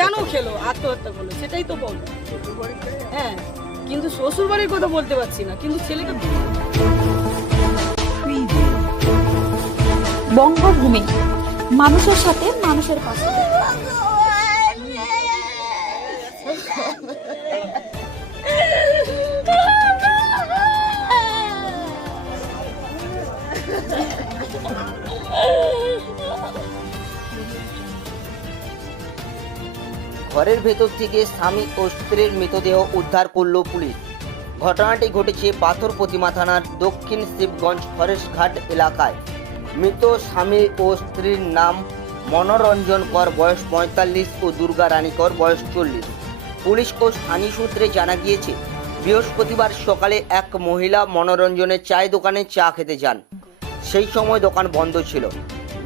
কেন খেলো, আত্মহত্যা করলো, সেটাই তো বলবো। হ্যাঁ, কিন্তু শ্বশুর বাড়ির কথা বলতে পারছি না, কিন্তু ছেলেটা বঙ্গভূমি, মানুষের সাথে মানুষের পাশে। ঘরের ভেতর থেকে স্বামী ও স্ত্রীর মৃতদেহ উদ্ধার করল পুলিশ। ঘটনাটি ঘটেছে পাথর প্রতিমা থানার দক্ষিণ শিবগঞ্জ ফরেস্ট ঘাট এলাকায়। মৃত স্বামী ও স্ত্রীর নাম মনোরঞ্জন কর, বয়স 45, ও দুর্গা রানী কর, বয়স 40। পুলিশ ও স্থানীয় সূত্রে জানা গিয়েছে, বৃহস্পতিবার সকালে এক মহিলা মনোরঞ্জনের চায়ের দোকানে চা খেতে যান। সেই সময় দোকান বন্ধ ছিল।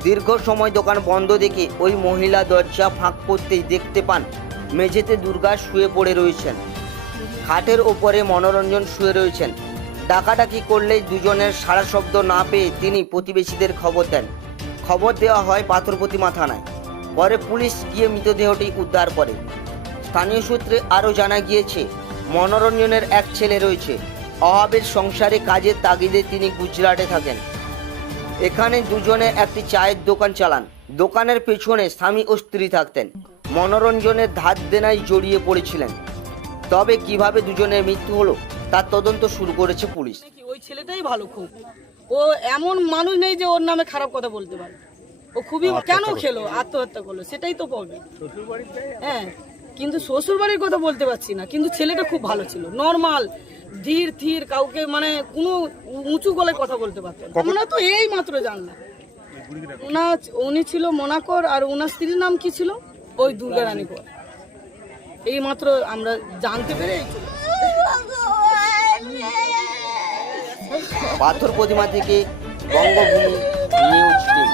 দীর্ঘ সময় দোকান বন্ধ দেখে ওই মহিলা দরজা ফাঁক করতেই দেখতে পান মেঝেতে দুর্গা শুয়ে পড়ে রয়েছেন। খাটের ওপরে মনোরঞ্জন শুয়ে রয়েছেন। ডাকাডাকি করলেই দুজনের সাড়া শব্দ না পেয়ে তিনি প্রতিবেশীদের খবর দেন। খবর দেওয়া হয় পাথর প্রতিমা থানায়। পরে পুলিশ গিয়ে মৃতদেহটি উদ্ধার করে। স্থানীয় সূত্রে আরও জানা গিয়েছে, মনোরঞ্জনের এক ছেলে রয়েছে। অভাবের সংসারে কাজের তাগিদে তিনি গুজরাটে থাকেন। এখানে দুজনে একটি চায়ের দোকান চালান। দোকানের পেছনে স্বামী ও স্ত্রী থাকতেন। মনোরঞ্জনের ধার দেনায় জড়িয়ে পড়েছিলেন। তবে কিভাবে দুজনের মৃত্যু হলো তার তদন্ত শুরু করেছে পুলিশ। ওই ছেলেটাই ভালো খুব, ও এমন মানুষ নেই যে ওর নামে খারাপ কথা বলতে পারে। ও খুবই কেন খেলো, আত্মহত্যা করলো, সেটাই তো বলবে। হ্যাঁ, কিন্তু শ্বশুর বাড়ির কথা বলতে পারছি না, কিন্তু ছেলেটা খুব ভালো ছিল, নর্মাল, ধীর ধীর, কাউকে মানে কোনো উঁচু গলায় কথা বলতে পারতেন। আমরা তো এই মাত্র জানলাম উনি ছিল মোনাকর, আর ওনার স্ত্রীর নাম কি ছিল, ওই দুর্গা রানী কর। এই মাত্র আমরা জানতে পেরে পাথর প্রতিমা থেকে বঙ্গভূমি নিউজ টিম।